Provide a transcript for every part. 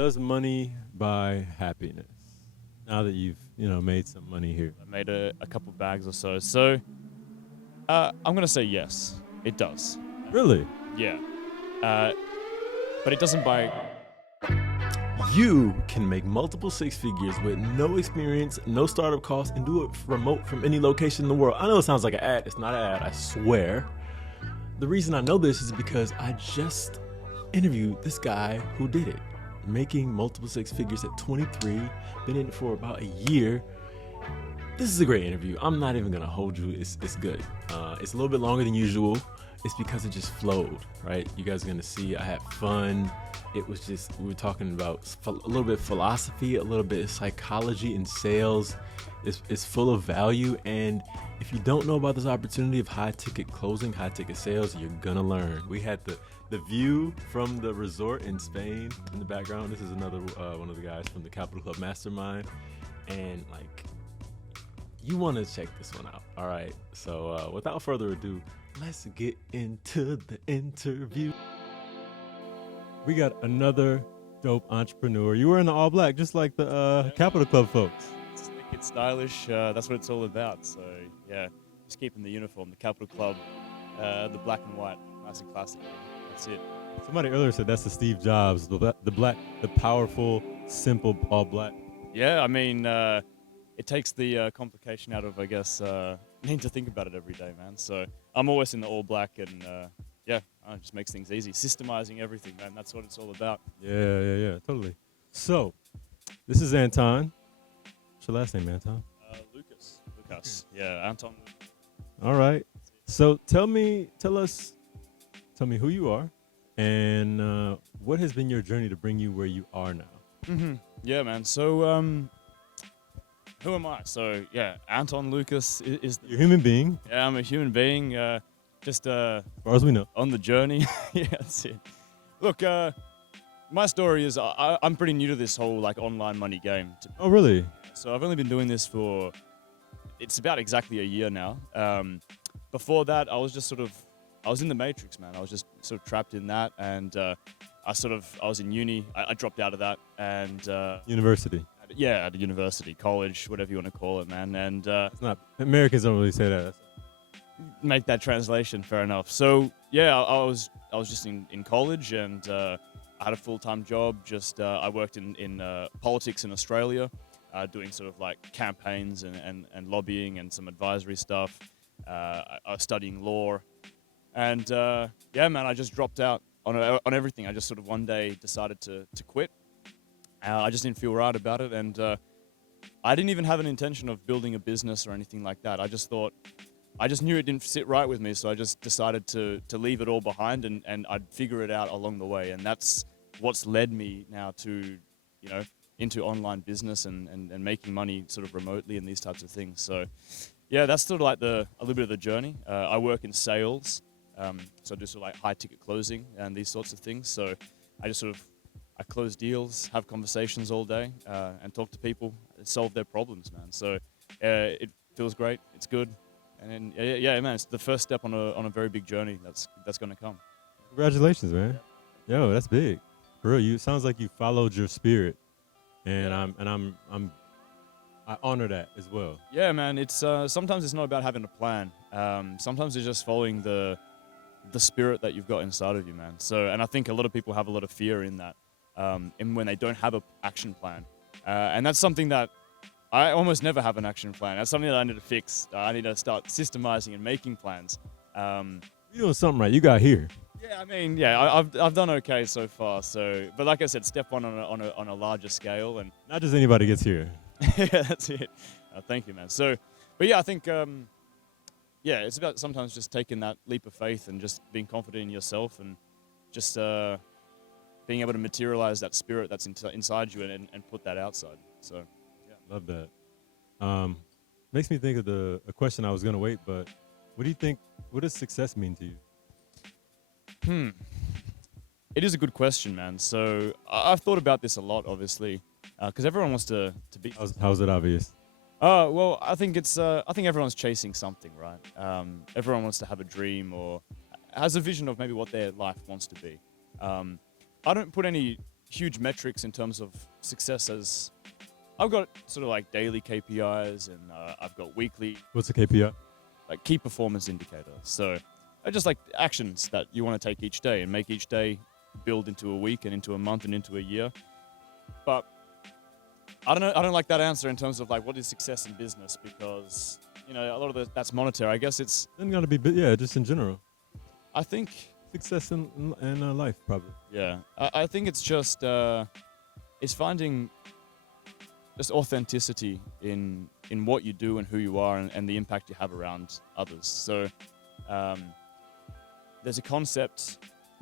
does money buy happiness? Now that you've made some money here. I made a couple bags or so. So I'm gonna say yes, it does. Really? Yeah, uh, but it doesn't buy. You can make multiple six figures with no experience, no startup costs, and do it remote from any location in the world. I know it sounds like an ad. It's not an ad, I swear. The reason I know this is because I just interviewed this guy who did it. Making multiple six figures at 23, been in it for about a year. This is a great interview. I'm not even gonna hold you. It's good. It's a little bit longer than usual. It's because it just flowed, right? You guys are gonna see I had fun. It was just, we were talking about a little bit of philosophy, a little bit of psychology and sales. It's full of value. And if you don't know about this opportunity of high ticket closing, high ticket sales, you're gonna learn. We had the view from the resort in Spain in the background. This is another one of the guys from the Capital Club Mastermind. And like, you wanna check this one out, all right? So without further ado, let's get into the interview. We got another dope entrepreneur. You were in the all black, just like the Capital Club folks. Slick, it's stylish. That's what it's all about. So yeah, just keeping the uniform, the Capital Club, the black and white, nice and classic. That's it. Somebody earlier said that's the Steve Jobs, the powerful, simple all black. Yeah, I mean, it takes the complication out of, I guess, needing to think about it every day, man. So I'm always in the all black, and yeah, it just makes things easy. Systemizing everything, man. That's what it's all about. Yeah, totally. So, this is Anton. What's your last name, Anton? Lukas. Yeah, Anton. All right. So tell me who you are, and what has been your journey to bring you where you are now. Yeah, man. So who am I? So yeah, Anton Lukas is. You're a human being, Yeah, I'm a human being. Just as far as we know. on the journey. Yeah, that's it. Look, my story is I'm pretty new to this whole like online money game. Oh, really? So I've only been doing this for, it's about exactly a year now. Before that, I was in the matrix, man. I was just sort of trapped in that, and I was in uni. I dropped out of that, and University. at a university, college, whatever you want to call it, man. And It's not. Americans don't really say that. make that translation, fair enough. So yeah, I was just in college, and I had a full-time job. I worked in politics in Australia, doing sort of like campaigns and lobbying and some advisory stuff. I was studying law, and yeah, man, I just dropped out on everything. I just sort of one day decided to quit. I just didn't feel right about it, and I didn't even have an intention of building a business or anything like that. I just knew it didn't sit right with me, so I just decided to leave it all behind, and I'd figure it out along the way. And that's what's led me now to, into online business and making money sort of remotely and these types of things. So yeah, that's sort of like a little bit of the journey. I work in sales, so I do sort of like high ticket closing and these sorts of things. So I close deals, have conversations all day, and talk to people, solve their problems, man. So it feels great. It's good. And then, yeah, man, it's the first step on a very big journey that's going to come. Congratulations, man. Yo, that's big. For real, it sounds like you followed your spirit, and I honor that as well. Yeah, man. It's sometimes it's not about having a plan. Sometimes it's just following the spirit that you've got inside of you, man. So, and I think a lot of people have a lot of fear in that, and when they don't have an action plan, and that's something that I almost never have an action plan. That's something that I need to fix. I need to start systemizing and making plans. You're doing something right. You got here. Yeah, I mean, yeah, I've done okay so far. So, but like I said, step one on a larger scale, and Not just anybody gets here. yeah, that's it. Thank you, man. So, but yeah, I think yeah, it's about sometimes just taking that leap of faith and just being confident in yourself, and just being able to materialize that spirit that's inside you and put that outside. So. Love that. Makes me think of a question I was gonna wait, but what do you think? What does success mean to you? It is a good question, man. So I've thought about this a lot, obviously, because everyone wants to be. How's it obvious? Well, I think everyone's chasing something, right? Everyone wants to have a dream or has a vision of maybe what their life wants to be. I don't put any huge metrics in terms of success. As I've got sort of like daily KPIs, and I've got weekly What's the KPI? like key performance indicator. So just like actions that you want to take each day and make each day build into a week and into a month and into a year. But I don't know. I don't like that answer in terms of like what is success in business, because a lot of that's monetary. I guess it's. Doesn't gotta be, yeah, just in general. I think. Success in life, probably. Yeah, I think it's just it's finding just authenticity in what you do and who you are, and the impact you have around others. So there's a concept.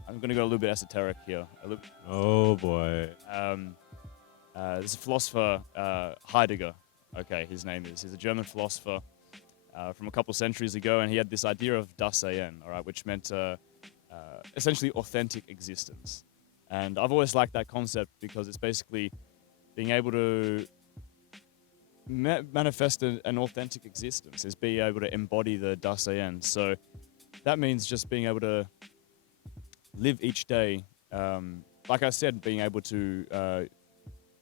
I'm going to go a little bit esoteric here. Oh boy. There's a philosopher, Heidegger. Okay, his name is. He's a German philosopher from a couple centuries ago, and he had this idea of das Sein, all right, which meant essentially authentic existence. And I've always liked that concept because it's basically being able to manifest an authentic existence, is being able to embody the das Sein. So that means just being able to live each day, like I said, being able to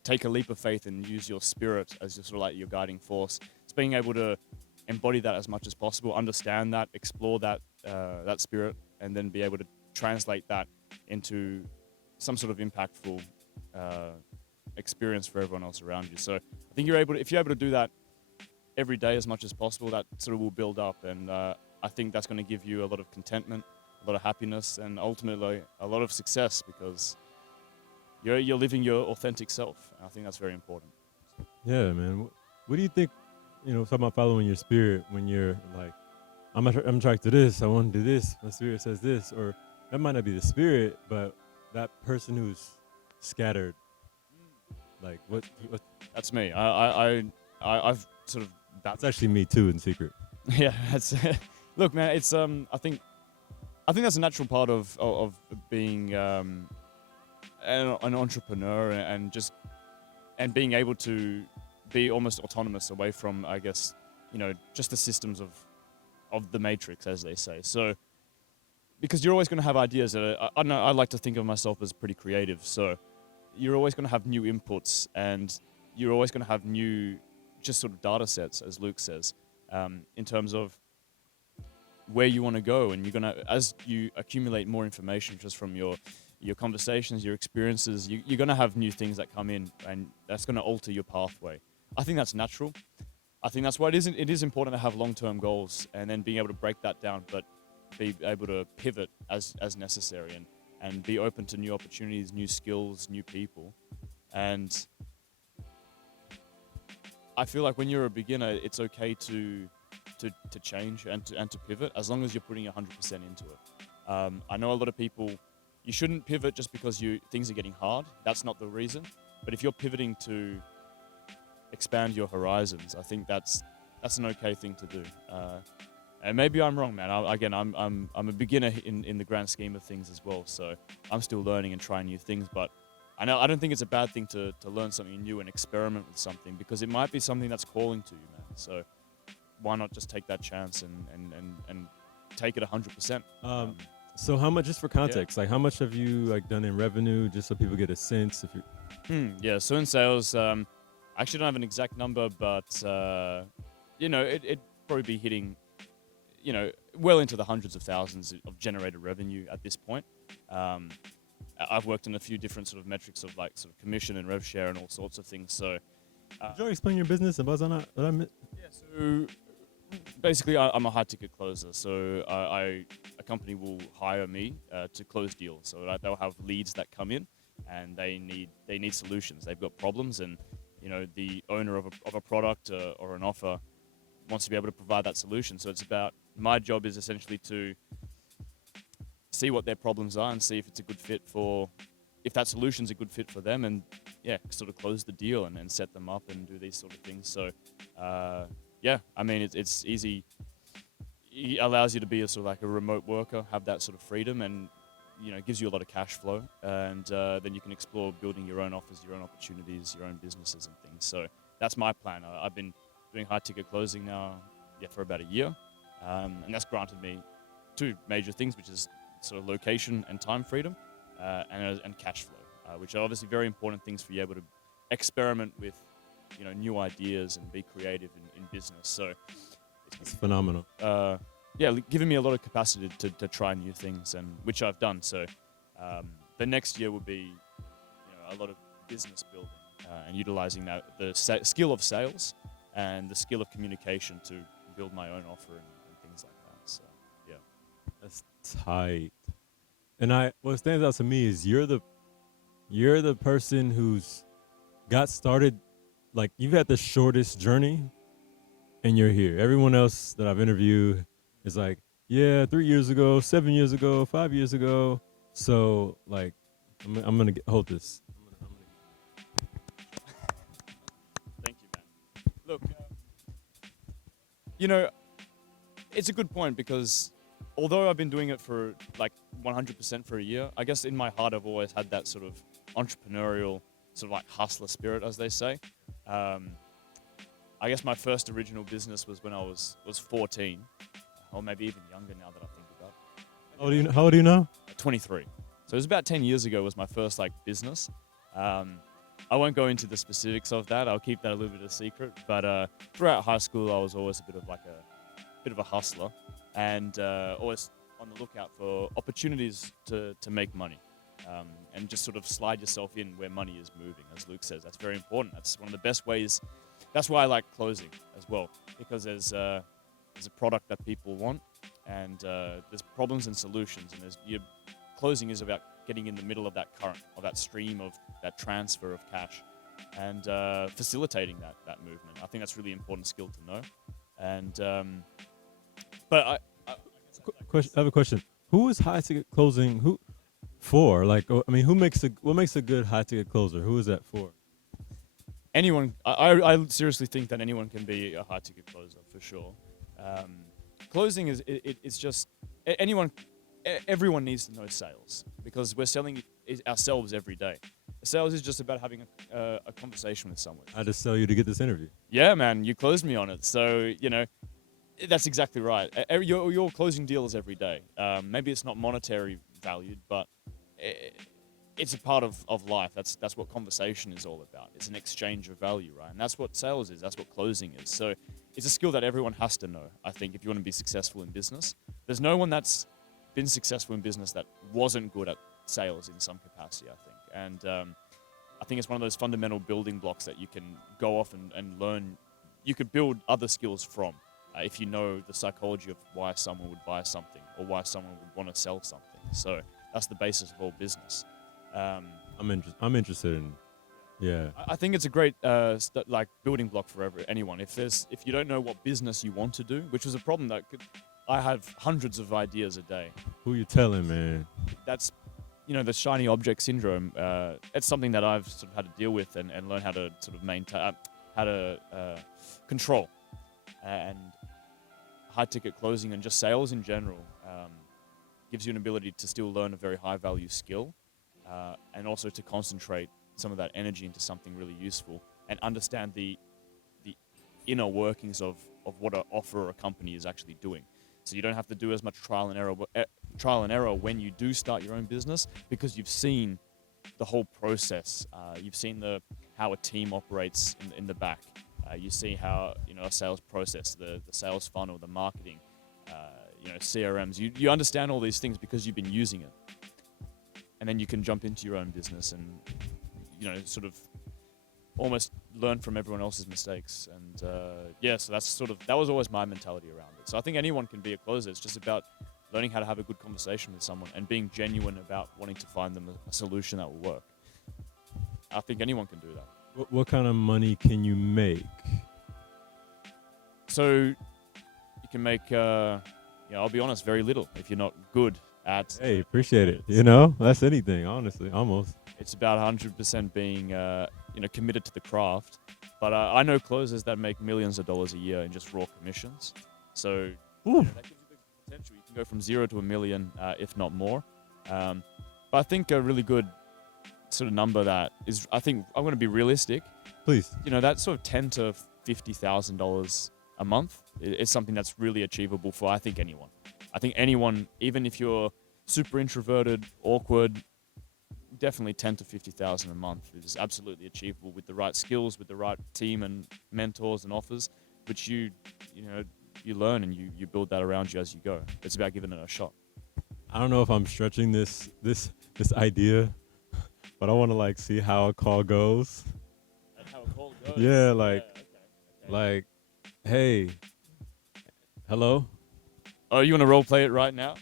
take a leap of faith and use your spirit as your sort of like your guiding force. It's being able to embody that as much as possible, understand that, explore that that spirit, and then be able to translate that into some sort of impactful experience for everyone else around you. So I think if you're able to do that every day as much as possible, that sort of will build up, and I think that's going to give you a lot of contentment, a lot of happiness, and ultimately a lot of success, because you're living your authentic self. And I think that's very important. Yeah, man. What do you think? Talking about following your spirit when you're like, I'm attracted to this. I want to do this. My spirit says this, or that might not be the spirit, but that person who's scattered. Like what? That's me. I've sort of. That's actually me too, in secret. Yeah, that's. Look, man. It's I think that's a natural part of being an entrepreneur, and being able to be almost autonomous away from, I guess, just the systems of the matrix, as they say. So, because you're always going to have ideas that I don't know. I like to think of myself as pretty creative. So, you're always going to have new inputs, and you're always going to have new, just sort of data sets, as Luke says, in terms of where you want to go. And you're going to, as you accumulate more information just from your conversations, your experiences, you're going to have new things that come in, and that's going to alter your pathway. I think that's natural. I think that's why it is important to have long-term goals, and then being able to break that down, but be able to pivot as necessary, and be open to new opportunities, new skills, new people. And I feel like when you're a beginner, it's okay to change and to pivot, as long as you're putting 100% into it. I know a lot of people, you shouldn't pivot just because things are getting hard. That's not the reason. But if you're pivoting to expand your horizons, I think that's an okay thing to do. And maybe I'm wrong, man. I'm a beginner in the grand scheme of things as well. So I'm still learning and trying new things. But I don't think it's a bad thing to learn something new and experiment with something, because it might be something that's calling to you, man. So why not just take that chance and take it 100%? So how much, just for context, like how much have you like done in revenue, just so people get a sense if you? Yeah. So in sales, I actually don't have an exact number, but it'd probably be hitting, well into the hundreds of thousands of generated revenue at this point. I've worked in a few different sort of metrics of like sort of commission and rev share and all sorts of things. So, did you explain your business and buzz on that? Yeah. So basically, I'm a high ticket closer. So a company will hire me to close deals. So they'll have leads that come in, and they need solutions. They've got problems, and the owner of a product or an offer wants to be able to provide that solution. So it's about, my job is essentially to see what their problems are and see if it's a good fit if that solution's a good fit for them, and sort of close the deal and set them up and do these sort of things. So I mean, it's easy. It allows you to be a sort of like a remote worker, have that sort of freedom, and it gives you a lot of cash flow, and then you can explore building your own offers, your own opportunities, your own businesses and things. So that's my plan. I've been doing high ticket closing now for about a year, and that's granted me two major things, which is sort of location and time freedom, and cash flow. which are obviously very important things for you able to experiment with, new ideas and be creative in business. So It's phenomenal. giving me a lot of capacity to try new things, and which I've done. So the next year will be, a lot of business building and utilizing the skill of sales and the skill of communication to build my own offer and things like that. So yeah. That's tight. And what stands out to me is you're the person who's got started, like you've had the shortest journey and you're here. Everyone else that I've interviewed is like, yeah, 3 years ago, 7 years ago, 5 years ago. So like, I'm gonna hold this. Thank you, man. Look, it's a good point, because although I've been doing it for like 100% for a year, I guess in my heart I've always had that sort of entrepreneurial, sort of like hustler spirit, as they say. I guess my first original business was when I was 14, or maybe even younger now that I think about it. How old are you now? 23. So it was about 10 years ago was my first like business. I won't go into the specifics of that. I'll keep that a little bit of a secret. But throughout high school, I was always a bit of a hustler, and always on the lookout for opportunities to make money, and just sort of slide yourself in where money is moving. As Luke says, that's very important. That's one of the best ways. That's why I like closing as well, because there's a product that people want, and there's problems and solutions, and your closing is about getting in the middle of that current, of that stream, of that transfer of cash, and facilitating that movement. I think that's a really important skill to know. And but I have a question. Who is high ticket closing? Who for? Like, I mean, what makes a good high ticket closer? Who is that for? anyone, I seriously think that anyone can be a high ticket closer for sure. Closing it's just everyone needs to know sales, because we're selling ourselves every day. Sales is just about having a conversation with someone. I just sell you to get this interview. Yeah, man, you closed me on it. So, that's exactly right. You're closing deals every day. Maybe it's not monetary valued, but it's a part of life. That's what conversation is all about. It's an exchange of value, right? And that's what sales is. That's what closing is. So it's a skill that everyone has to know, I think, if you want to be successful in business. There's no one that's been successful in business that wasn't good at sales in some capacity, I think. And I think it's one of those fundamental building blocks that you can go off and learn. You could build other skills from if you know the psychology of why someone would buy something or why someone would want to sell something. So that's the basis of all business. I'm interested in, yeah. I think it's a great building block for anyone. If you don't know what business you want to do, which was a problem I have hundreds of ideas a day. Who you telling, man? That's the shiny object syndrome. It's something that I've sort of had to deal with and learn how to sort of maintain, how to control. And high ticket closing and just sales in general gives you an ability to still learn a very high value skill, and also to concentrate some of that energy into something really useful and understand the inner workings of what an offer or a company is actually doing. So you don't have to do as much trial and error when you do start your own business, because you've seen the whole process. You've seen how a team operates in the back. You see how a sales process, the sales funnel, the marketing, CRMs. You understand all these things because you've been using it, and then you can jump into your own business and sort of almost learn from everyone else's mistakes. And so that was always my mentality around it. So I think anyone can be a closer. It's just about learning how to have a good conversation with someone and being genuine about wanting to find them a solution that will work. I think anyone can do that. What kind of money can you make? So you can make, I'll be honest, very little if you're not good at. Hey, appreciate it. That's anything, honestly, almost. It's about 100% being, committed to the craft. But I know closers that make millions of dollars a year in just raw commissions. So that gives you the potential. You can go from 0 to $1 million, if not more. But I think a really good sort of number that is, I think I'm going to be realistic. Please. That sort of $10,000 to $50,000 a month is something that's really achievable for, I think, anyone. I think anyone, even if you're super introverted, awkward, definitely 10 to 50,000 a month is absolutely achievable with the right skills, with the right team and mentors and offers, which you learn and you build that around you as you go. It's about giving it a shot. I don't know if I'm stretching this idea, but I want to like see how a call goes. That's how a call goes. Yeah, like okay. like, hey, hello. Oh, you want to role play it right now?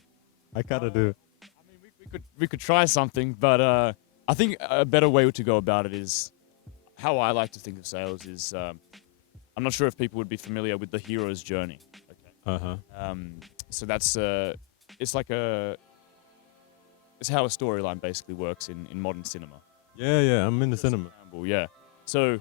I kind of do. I mean, we could try something, but I think a better way to go about it is how I like to think of sales is I'm not sure if people would be familiar with the hero's journey. Okay. So that's it's how a storyline basically works in modern cinema. Yeah, I'm in the cinema. Example, yeah. So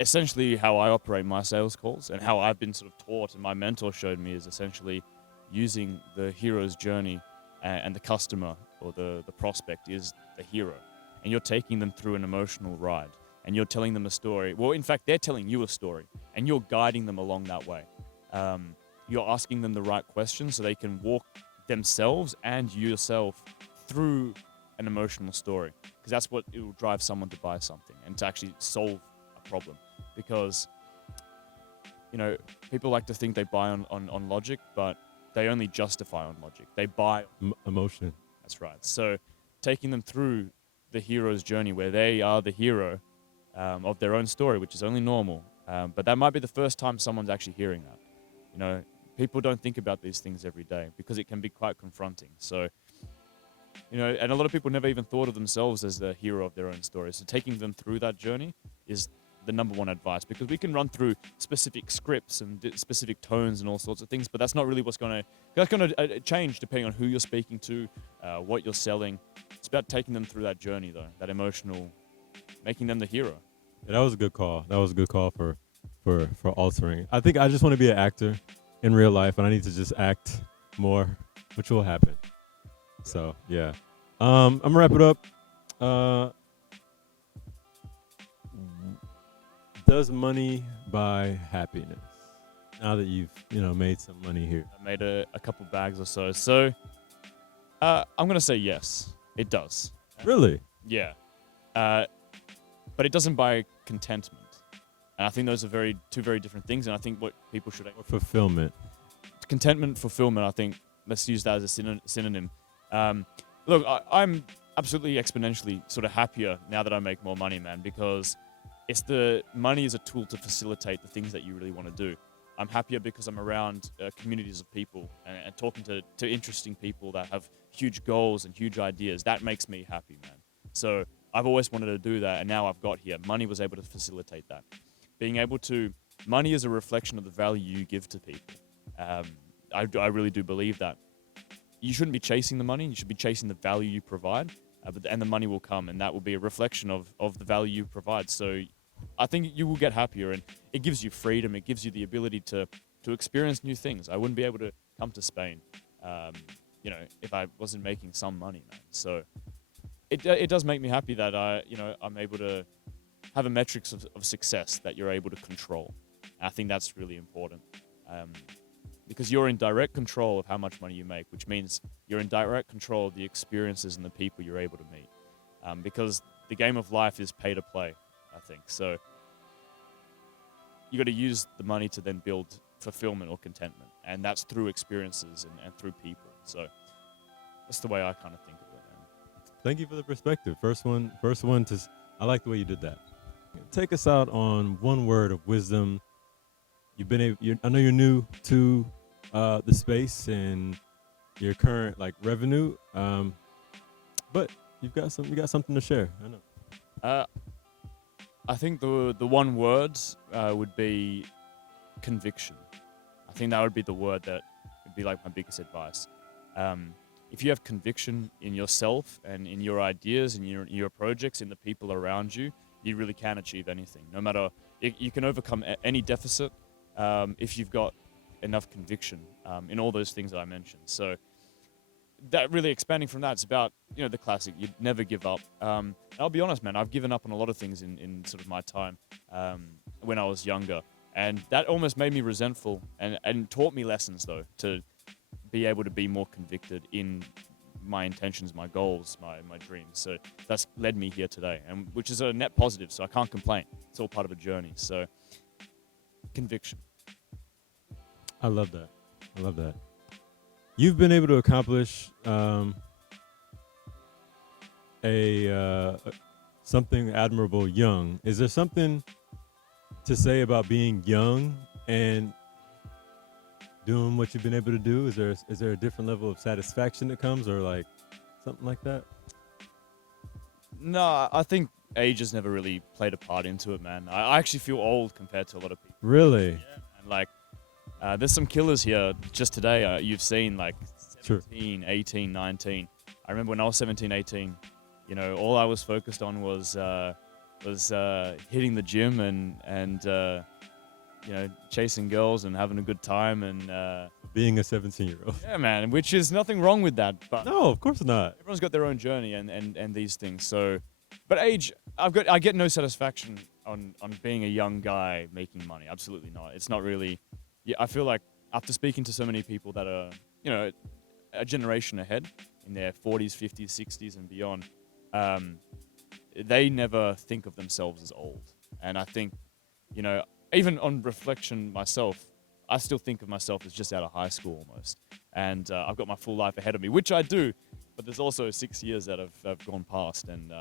essentially how I operate my sales calls and how I've been sort of taught and my mentor showed me is essentially using the hero's journey and the customer or the prospect is the hero. And you're taking them through an emotional ride and you're telling them a story. Well, in fact, they're telling you a story and you're guiding them along that way. You're asking them the right questions so they can walk themselves and yourself through an emotional story, because that's what it will drive someone to buy something and to actually solve a problem. Because people like to think they buy on logic, but they only justify on logic. They buy Emotion. That's right. So taking them through the hero's journey where they are the hero of their own story, which is only normal, but that might be the first time someone's actually hearing that. People don't think about these things every day because it can be quite confronting. So, and a lot of people never even thought of themselves as the hero of their own story. So taking them through that journey is the number one advice, because we can run through specific scripts and specific tones and all sorts of things, but that's not really that's going to change depending on who you're speaking to, what you're selling. It's about taking them through that journey though, that emotional, making them the hero. Yeah, that was a good call. That was a good call for altering. I think I just want to be an actor in real life, and I need to just act more, which will happen. So yeah, I'm gonna wrap it up. Does money buy happiness? Now that you've made some money here, I made a couple bags or so. So I'm gonna say yes, it does. Really? Yeah, but it doesn't buy contentment. And I think those are two very different things. And I think what people should Or fulfillment. Contentment, fulfillment. I think let's use that as a synonym. Look, I'm absolutely exponentially sort of happier now that I make more money, man, because money is a tool to facilitate the things that you really want to do. I'm happier because I'm around communities of people and talking to interesting people that have huge goals and huge ideas. That makes me happy, man. So I've always wanted to do that, and now I've got here. Money was able to facilitate that. Money is a reflection of the value you give to people. I really do believe that. You shouldn't be chasing the money. You should be chasing the value you provide, and the money will come, and that will be a reflection of the value you provide. So I think you will get happier, and it gives you freedom. It gives you the ability to experience new things. I wouldn't be able to come to Spain, if I wasn't making some money, man. So it does make me happy that I'm able to have a metrics of success that you're able to control. And I think that's really important. Because you're in direct control of how much money you make, which means you're in direct control of the experiences and the people you're able to meet. Because the game of life is pay to play, I think. So you got to use the money to then build fulfillment or contentment. And that's through experiences and through people. So that's the way I kind of think of it, man. Thank you for the perspective. First one I like the way you did that. Take us out on one word of wisdom. I know you're new to the space and your current revenue, but you got something to share. I know. I think the one word would be conviction. I think that would be the word that would be my biggest advice. If you have conviction in yourself and in your ideas and your projects, in the people around you, you really can achieve anything. No matter, you can overcome any deficit if you've got enough conviction in all those things that I mentioned. So that really expanding from that, it's about, the classic, you never give up. I'll be honest, man, I've given up on a lot of things in sort of my time when I was younger. And that almost made me resentful and taught me lessons, though, to be able to be more convicted in my intentions, my goals, my dreams. So that's led me here today, and which is a net positive. So I can't complain. It's all part of a journey. So conviction. I love that. I love that. You've been able to accomplish something admirable young. Is there something to say about being young and doing what you've been able to do? Is there a different level of satisfaction that comes, or like something like that? No, I think age has never really played a part into it, man. I actually feel old compared to a lot of people. Really? Yeah, man. Like, there's some killers here just today. You've seen like Sure. 17, 18, 19. I remember when I was 17, 18, you know, all I was focused on was hitting the gym and you know, chasing girls and having a good time and Being a 17-year-old. yeah, man, which is nothing wrong with that, but No, of course not. everyone's got their own journey and these things. So, but age, I get no satisfaction on being a young guy making money. Absolutely not. It's not really. Yeah, I feel like after speaking to so many people that are, you know, a generation ahead in their 40s, 50s, 60s, and beyond, they never think of themselves as old. And I think, you know, even on reflection myself, I still think of myself as just out of high school almost. And I've got my full life ahead of me, which I do, but there's also 6 years that have gone past, and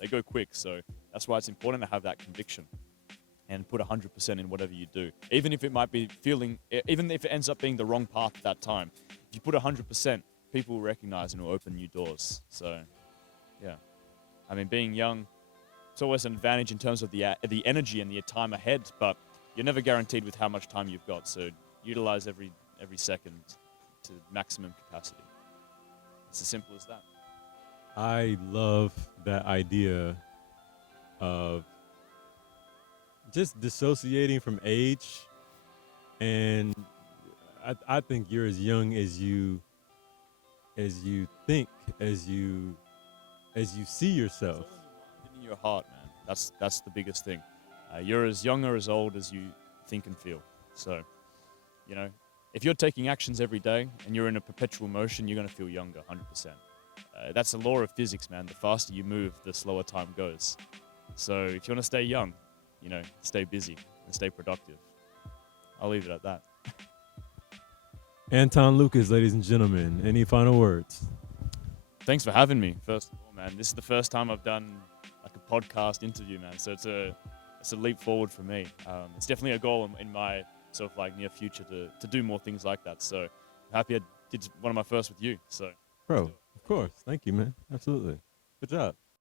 they go quick. So that's why it's important to have that conviction and put 100% in whatever you do. Even if it might be even if it ends up being the wrong path at that time, if you put 100%, people will recognize and will open new doors. So, yeah. I mean, being young, it's always an advantage in terms of the energy and the time ahead, but you're never guaranteed with how much time you've got. So utilize every second to maximum capacity. It's as simple as that. I love that idea of just dissociating from age, and I think you're as young as you think, as you see yourself. In your heart, man. That's the biggest thing. You're as young or as old as you think and feel. So, you know, if you're taking actions every day and you're in a perpetual motion, you're going to feel younger, 100%. That's the law of physics, man. The faster you move, the slower time goes. So if you want to stay young, you know, stay busy and stay productive. I'll leave it at that. Anton Lukas, ladies and gentlemen, any final words? Thanks for having me, first of all, man. This is the first time I've done like a podcast interview, man. So it's a leap forward for me. It's definitely a goal in my sort of like near future to do more things like that. So I'm happy I did one of my first with you. So Bro, of course. Thank you, man. Absolutely. Good job.